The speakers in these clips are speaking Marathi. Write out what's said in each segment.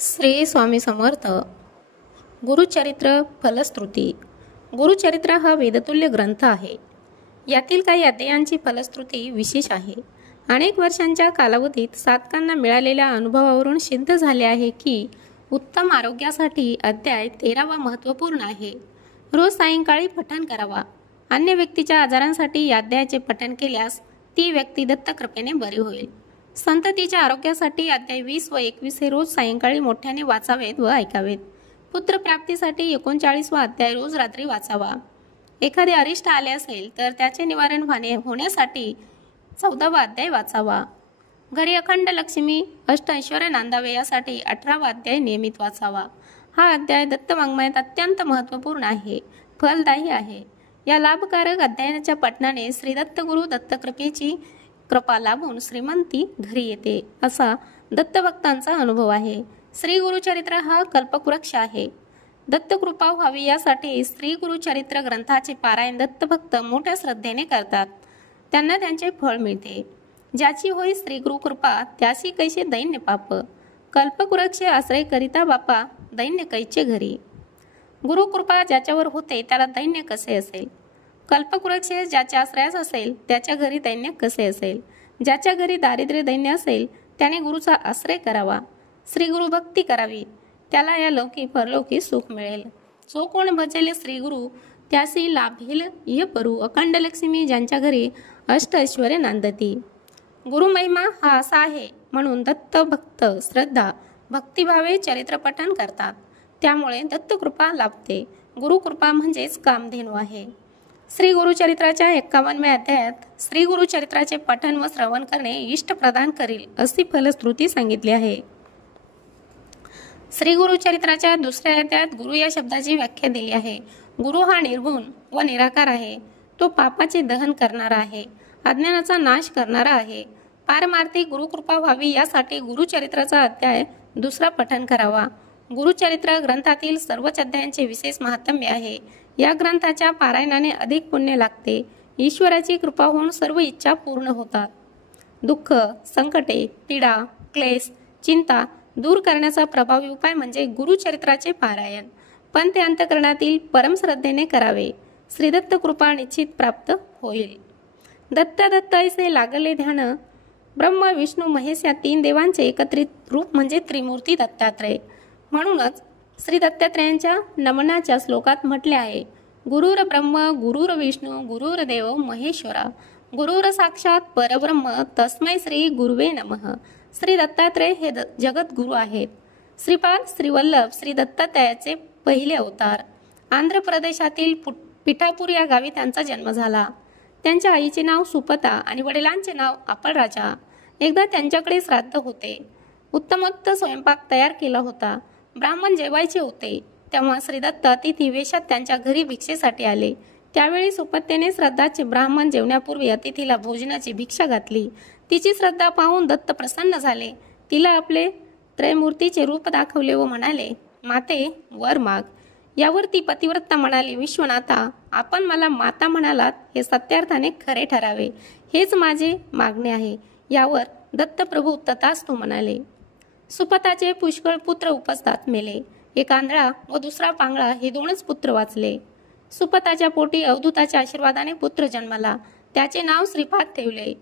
श्री स्वामी समर्थ. गुरुचरित्र फलश्रुती. गुरुचरित्र हा वेदतुल्य ग्रंथ आहे. यातील काही अध्यायांची फलश्रुती विशेष आहे. अनेक वर्षांच्या कालावधीत साधकांना मिळालेल्या अनुभवावरून सिद्ध झाले आहे की उत्तम आरोग्यासाठी अध्याय 13वा महत्त्वपूर्ण आहे. रोज सायंकाळी पठण करावा. अन्य व्यक्तीच्या आजारांसाठी या अध्यायाचे पठण केल्यास ती व्यक्ती दत्तकृपेने बरी होईल. संततीच्या आरोग्यासाठी अध्याय 20 व 21 हे रोज सायंकाळी मोठ्याने वाचावेत व ऐकावेत. पुत्रप्राप्तीसाठी 39 वा अध्याय रोज रात्री वाचावा. एखादे अरिष्ट आले असेल तर त्याचे निवारण होण्यासाठी 14वा अध्याय वाचावा. घरी अखंड लक्ष्मी अष्टऐश्वर्य नांदावे यासाठी 18वा अध्याय नियमित वाचावा. हा अध्याय दत्तवाङ्मयात अत्यंत महत्त्वपूर्ण आहे, फलदायी आहे. या लाभकारक अध्यायाच्या पठणाने श्री दत्तगुरु दत्तकृपेची कृपा लाभून श्रीमंती घरी येते असा दत्तभक्तांचा अनुभव आहे. श्री गुरुचरित्र हा कल्पवृक्ष आहे. दत्तकृपा व्हावी यासाठी श्री गुरुचरित्र ग्रंथाचे पारायण दत्तभक्त मोठ्या श्रद्धेने करतात. त्यांना त्यांचे फळ मिळते. ज्याची होई श्री गुरुकृपा त्यासी कैसे दैन्य पाप. कल्पवृक्ष आश्रय करिता बापा दैन्य कैचे घरी. गुरुकृपा ज्याच्यावर होते त्याला दैन्य कसे असेल. कल्पवृक्ष ज्याच्या आश्रयास असेल त्याच्या घरी दैन्य कसे असेल. ज्याच्या घरी दारिद्र्य दैन्य असेल त्याने गुरुचा आश्रय करावा. श्री गुरु भक्ती करावी. त्याला या लौकिक परलौकिक सुख मिळेल. जो कोण भजेल श्री गुरु त्यासी लाभेल य परू. अखंड लक्ष्मी ज्यांच्या घरी अष्ट ऐश्वर्य नांदती. गुरुमहिमा हा असा आहे म्हणून दत्त भक्त श्रद्धा भक्तिभावे चरित्रपठण करतात. त्यामुळे दत्तकृपा लाभते. गुरुकृपा म्हणजेच कामधेनू आहे. श्री गुरुचरित्राच्या 51व्या अध्यायात श्री गुरुचरित्राचे पठण व श्रवण करणे इष्ट प्रदान करील अशी फलश्रुती सांगितली आहे. श्री गुरुचरित्राच्या 2ऱ्या अध्यायात गुरु या शब्दाची व्याख्या दिली आहे. गुरु हा निर्गुण व निराकार आहे. तो पापाचे दहन करणारा आहे, अज्ञानाचा नाश करणारा आहे. पारमार्थिक गुरुकृपा व्हावी यासाठी गुरुचरित्राचा अध्याय 2रा पठण करावा. गुरुचरित्र ग्रंथातील सर्वच अध्यायांचे विशेष महात्म्य आहे. या ग्रंथाच्या पारायणाने अधिक पुण्य लागते. ईश्वराची कृपा होऊन सर्व इच्छा पूर्ण होतात. दुःख, संकटे, पीडा, क्लेश, चिंता दूर करण्याचा प्रभावी उपाय म्हणजे गुरुचरित्राचे पारायण. पण ते अंतःकरणातील परमश्रद्धेने करावे. श्रीदत्त कृपा निश्चित प्राप्त होईल. दत्त दत्त ऐसे लागले ध्यान. ब्रह्म विष्णू महेश या 3 देवांचे एकत्रित रूप म्हणजे त्रिमूर्ती दत्तात्रय. म्हणूनच श्री दत्तात्रयांच्या नमनाच्या श्लोकात म्हटले आहे, गुरुर ब्रह्म गुरुर विष्णू गुरुर देव महेश्वरा गुरुर साक्षात परब्रह्म तस्मै श्री गुरुवे नमः. श्री दत्तात्रय हे जगद्गुरु आहेत. श्रीपाद श्रीवल्लभ श्री दत्तात्रयाचे पहिले अवतार. आंध्र प्रदेशातील पिठापूर या गावी त्यांचा जन्म झाला. त्यांच्या आईचे नाव सुपता आणि वडिलांचे नाव आपळराजा. एकदा त्यांच्याकडे श्राद्ध होते. उत्तमोत्त स्वयंपाक तयार केला होता. ब्राह्मण जेवायचे होते तेव्हा श्रीदत्त अतिथी वेशात त्यांच्या घरी भिक्षेसाठी आले. त्यावेळी सुपत्तेने श्रद्धाचे ब्राह्मण जेवण्यापूर्वी अतिथीला भोजनाची भिक्षा घातली. तिची श्रद्धा पाहून दत्त प्रसन्न झाले. तिला आपले त्रयमूर्तीचे रूप दाखवले व म्हणाले, माते वर माग. यावर ती पतिव्रता म्हणाली, विश्वनाथा आपण मला माता म्हणालात हे सत्यार्थाने खरे ठरावे. हेच माझे मागणे आहे. यावर दत्तप्रभू तथास्तु म्हणाले. सुपताचे पुष्कळ पुत्र उपस्तात मेले. एक आंधळा व दुसरा पांगळा हे 2च पुत्र वाचले. सुपताच्या पोटी अवधूताच्या आशीर्वादाने पुत्र जन्माला. त्याचे नाव श्रीपाद ठेवले.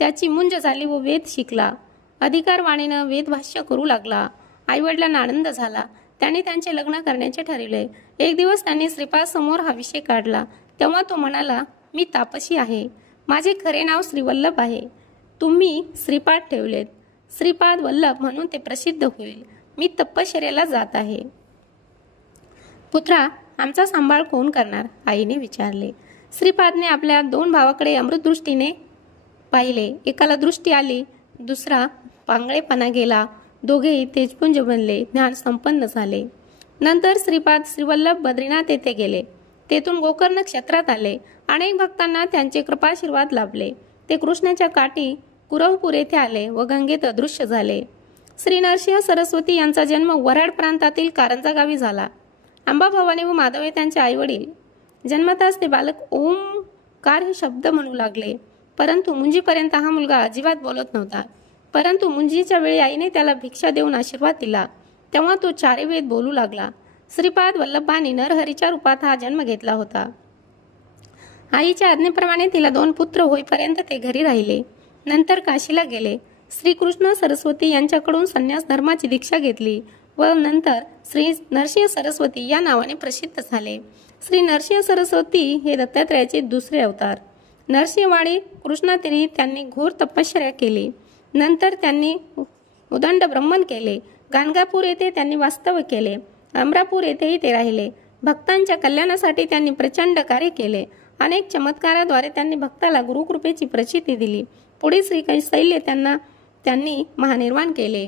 त्याची मुंज झाली व वेद शिकला. अधिकारवाणीनं वेदभाष्य करू लागला. आईवडिलांना आनंद झाला. त्यांनी त्यांचे लग्न करण्याचे ठरविले. एक दिवस त्यांनी श्रीपाद समोर हा विषय काढला. तेव्हा तो म्हणाला, मी तापसी आहे. माझे खरे नाव श्रीवल्लभ आहे. तुम्ही श्रीपाद ठेवलेत. श्रीपाद वल्लभ म्हणून ते प्रसिद्ध होईल. मी तपश्चर्येला जात आहे. पुत्रा आमचा सांभाळ कोण करणार, आईने विचारले. श्रीपादने आपल्या 2 भावाकडे अमृतदृष्टीने पाहिले. एकाला दृष्टी आली, दुसरा पांगळेपणा गेला. दोघेही तेजपुंज बनले, ज्ञान संपन्न झाले. नंतर श्रीपाद श्रीवल्लभ बद्रीनाथ येथे गेले. तेथून गोकर्ण क्षेत्रात आले. अनेक भक्तांना त्यांचे कृपाशीर्वाद लाभले. ते कृष्णाच्या काठी कुरवपूर येथे आले व गंगेत अदृश्य झाले. श्री नरसिंह सरस्वती यांचा जन्म वऱ्हाड प्रांतातील कारंजा गावी झाला. अंबाभवानी व माधव त्यांचे आई वडील. जन्मताच ते बालक ओमकार हे शब्द म्हणू लागले. परंतु मुंजीपर्यंत हा मुलगा अजिबात बोलत नव्हता. परंतु मुंजीच्या वेळी आईने त्याला भिक्षा देऊन आशीर्वाद दिला. तेव्हा तो चारी वेद बोलू लागला. श्रीपाद वल्लभांनी नरहरीच्या रूपात हा जन्म घेतला होता. आईच्या आज्ञेप्रमाणे तिला 2 पुत्र होईपर्यंत ते घरी राहिले. नंतर काशीला गेले. श्रीकृष्ण सरस्वती यांच्याकडून संन्यास धर्माची दीक्षा घेतली व नंतर श्री नरसिंह सरस्वती या नावाने प्रसिद्ध झाले. श्री नरसिंह सरस्वती हे दत्तात्रयाचे दुसरे अवतार. नरसिंहवाडी कृष्णातीरी त्यांनी घोर तपश्चर्या केली. नंतर त्यांनी उदंड ब्रह्मन केले. गाणगापूर येथे त्यांनी वास्तव्य केले. अमरापूर येथेही ते राहिले. भक्तांच्या कल्याणासाठी त्यांनी प्रचंड कार्य केले. अनेक चमत्काराद्वारे त्यांनी भक्ताला गुरुकृपेची प्रचिती दिली. पुढे श्रीकैशल्य त्यांनी महानिर्वाण केले.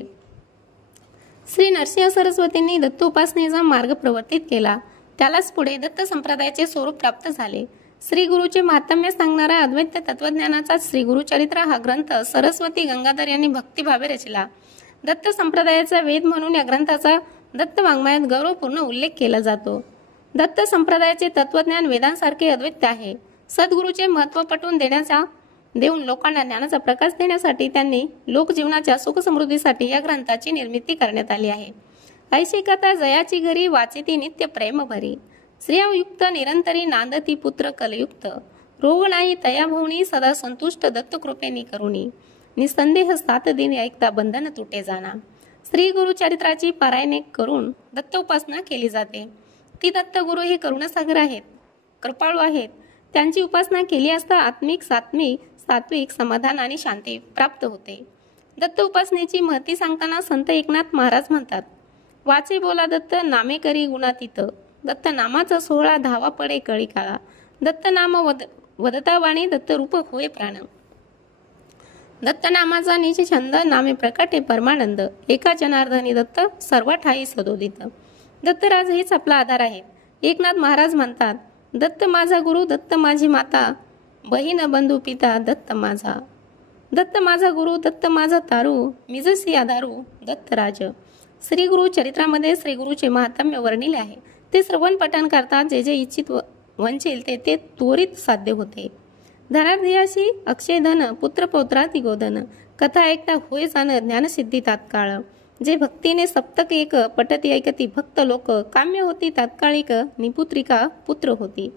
श्री नरसिंह सरस्वतींनी दत्तोपासनेचा मार्ग प्रवर्तित केला. त्यालाच पुढे दत्त संप्रदायाचे स्वरूप प्राप्त झाले. श्री गुरुचे महात्म्य सांगणारा अद्वैत तत्वज्ञानाचा श्री गुरुचरित्र हा ग्रंथ सरस्वती गंगाधर यांनी भक्तिभावे रचला. दत्त संप्रदायाचा वेद म्हणून या ग्रंथाचा दत्त वाङ्मयात गौरवपूर्ण उल्लेख केला जातो. दत्त संप्रदायाचे तत्वज्ञान वेदांसारखे अद्वैत आहे. सद्गुरूचे महत्त्व पटवून देऊन लोकांना ज्ञानाचा प्रकाश देण्यासाठी त्यांनी लोकजीवनाच्या सुखसमृद्धीसाठी या ग्रंथाची निर्मिती करण्यात आली आहे. ऐशी कथा जयाची घरी वाचिती नित्य प्रेम भरी. श्रिययुक्त निरंतरी नांदती पुत्र कलयुक्त. रोग नाही तया भवनी सदा संतुष्ट दत्त कृपेनी करुणी. निसंदेह 7 दिन ऐकता बंधन तुटे जाना. श्री गुरुचरित्राची पारायणे करून दत्त उपासना केली जाते. ती दत्त गुरु हे करुणासागर आहेत, कृपाळू आहेत. त्यांची उपासना केली असता आत्मिक सात्विक समाधान आणि शांती प्राप्त होते. दत्त उपासनेची महती सांगताना संत एकनाथ महाराज म्हणतात, वाचे बोला दत्त नामे करी गुणातीत. दत्त नामाचा सोहळा धावा पडे कळी काळा. दत्त नाम वदता वाणी दत्त रूप होय प्राण. दत्त नामाचा निज छंद नामे प्रकटे परमानंद. एका जनार्दनी दत्त सर्व ठाई सदोदित. दत्तराज हेच आपला आधार आहे. एकनाथ महाराज म्हणतात, दत्त माझा गुरु दत्त माझी माता. बहीण बंधू पिता दत्त माझा. दत्त माझा गुरु दत्त माझा तारू. मिजसी आधारू दत्तराज. श्री गुरु चरित्रामध्ये श्री गुरुचे महात्म्य वर्णिले आहे. ते श्रवण पठण करतात. जे जे इच्छित वंचेल ते त्वरित साध्य होते. धनार्धियाशी अक्षय धन पुत्र पौत्राती गोधन. कथा ऐकता होय जाण ज्ञानसिद्धी तात्काळ. जे भक्तीने सप्तक एक पटती ऐकती भक्त लोक. काम्य होती तात्कालिक निपुत्रिका पुत्र होती.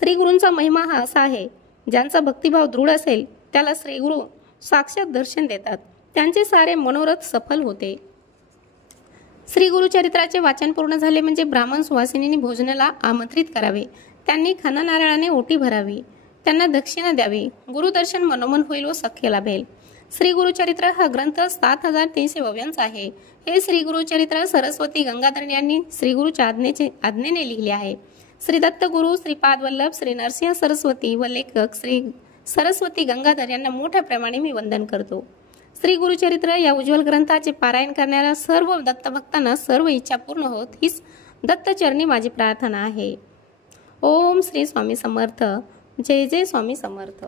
श्री गुरूंचा महिमा हा असा आहे, ज्यांचा भक्तिभाव दृढ असेल त्याला श्री गुरु साक्षात दर्शन देतात. त्यांचे सारे मनोरथ सफल होते. श्री गुरुचरित्राचे वाचन पूर्ण झाले म्हणजे ब्राह्मण सुवासिनींनी भोजनाला आमंत्रित करावे. त्यांनी खाना नारळाने ओटी भरावी. त्यांना दक्षिणा द्यावी. गुरुदर्शन मनोमन होईल व सख्य लाभेल. श्री गुरुचरित्र हा ग्रंथ 7300 ओव्यांचा आहे. हे श्री गुरुचरित्र सरस्वती गंगाधर यांनी श्री गुरुच्या आज्ञेने लिहिले आहे. श्री दत्त गुरु श्रीपाद वल्लभ श्री नरसिंह सरस्वती व लेखक श्री सरस्वती गंगाधर यांना मोठ्या प्रमाणे मी वंदन करतो. श्री गुरुचरित्र या उज्ज्वल ग्रंथाचे पारायण करणाऱ्या सर्व दत्तभक्तांना सर्व इच्छा पूर्ण होत हीच दत्तचरणी माझी प्रार्थना आहे. ओम श्री स्वामी समर्थ. जय जय स्वामी समर्थ.